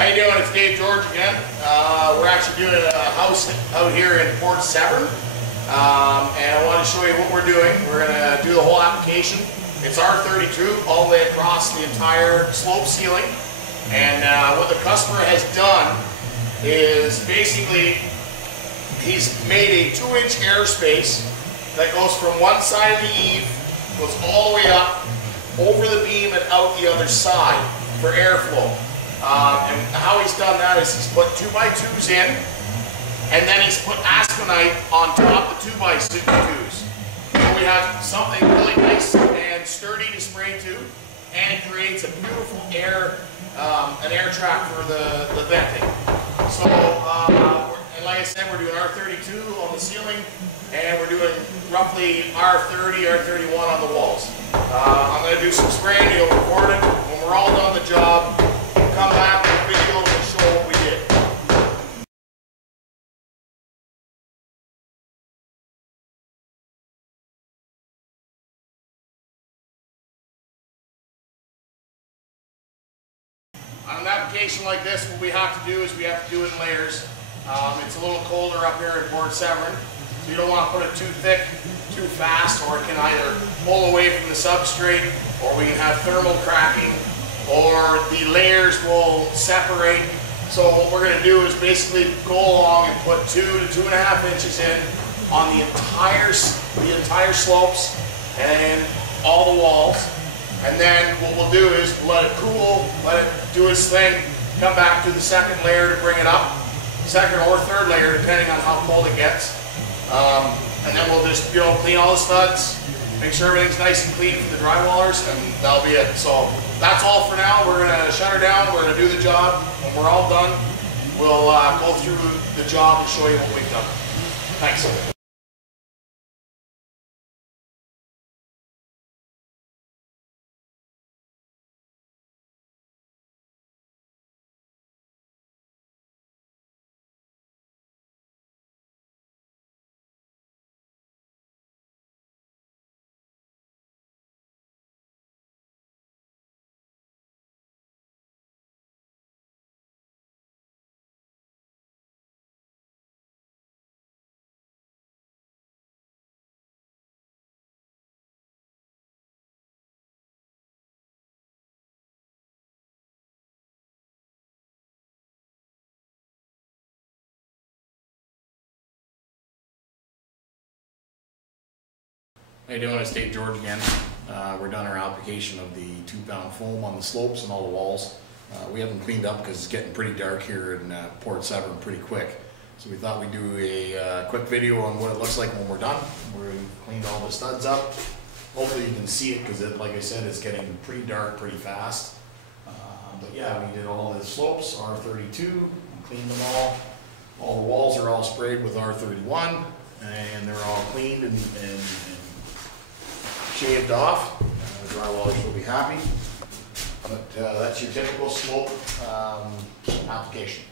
How you doing? It's Dave George again. We're actually doing a house out here in Port Severn, and I want to show you what we're doing. We're going to do the whole application. It's R32 all the way across the entire slope ceiling, and what the customer has done is basically he's made a 2-inch airspace that goes from one side of the eave, goes all the way up over the beam and out the other side for airflow. And how he's done that is he's put 2x2s in, and then he's put aspenite on top of 2x2s. So we have something really nice and sturdy to spray to, and it creates a beautiful an air track for the venting. So, and like I said, we're doing R32 on the ceiling, and we're doing roughly R30, R31 on the walls. I'm going to do some spraying, you'll record it. When we're all done the job, come back with a video and show what we did. On an application like this, what we have to do is we have to do it in layers. It's a little colder up here in Port Severn, so you don't want to put it too thick, too fast, or it can either pull away from the substrate, or we can have thermal cracking, or the layers will separate. So what we're going to do is basically go along and put 2 to 2.5 inches in on the entire slopes and all the walls. And then what we'll do is let it cool, let it do its thing, come back to the second layer to bring it up, second or third layer depending on how cold it gets. And then we'll just clean all the studs, make sure everything's nice and clean for the drywallers, and that'll be it. So that's all for now. We're going to shut her down, we're going to do the job. When we're all done, we'll go through the job and show you what we've done. Thanks. How you doing? It's Dave George again. We're done our application of the 2-pound foam on the slopes and all the walls. We haven't cleaned up because it's getting pretty dark here in Port Severn pretty quick. So we thought we'd do a quick video on what it looks like when we're done. We cleaned all the studs up. Hopefully you can see it because, like I said, it's getting pretty dark pretty fast. But yeah, we did all the slopes, R32, cleaned them all. All the walls are all sprayed with R31, and they're all cleaned and shaved off. The drywallers will be happy, but that's your typical slope application.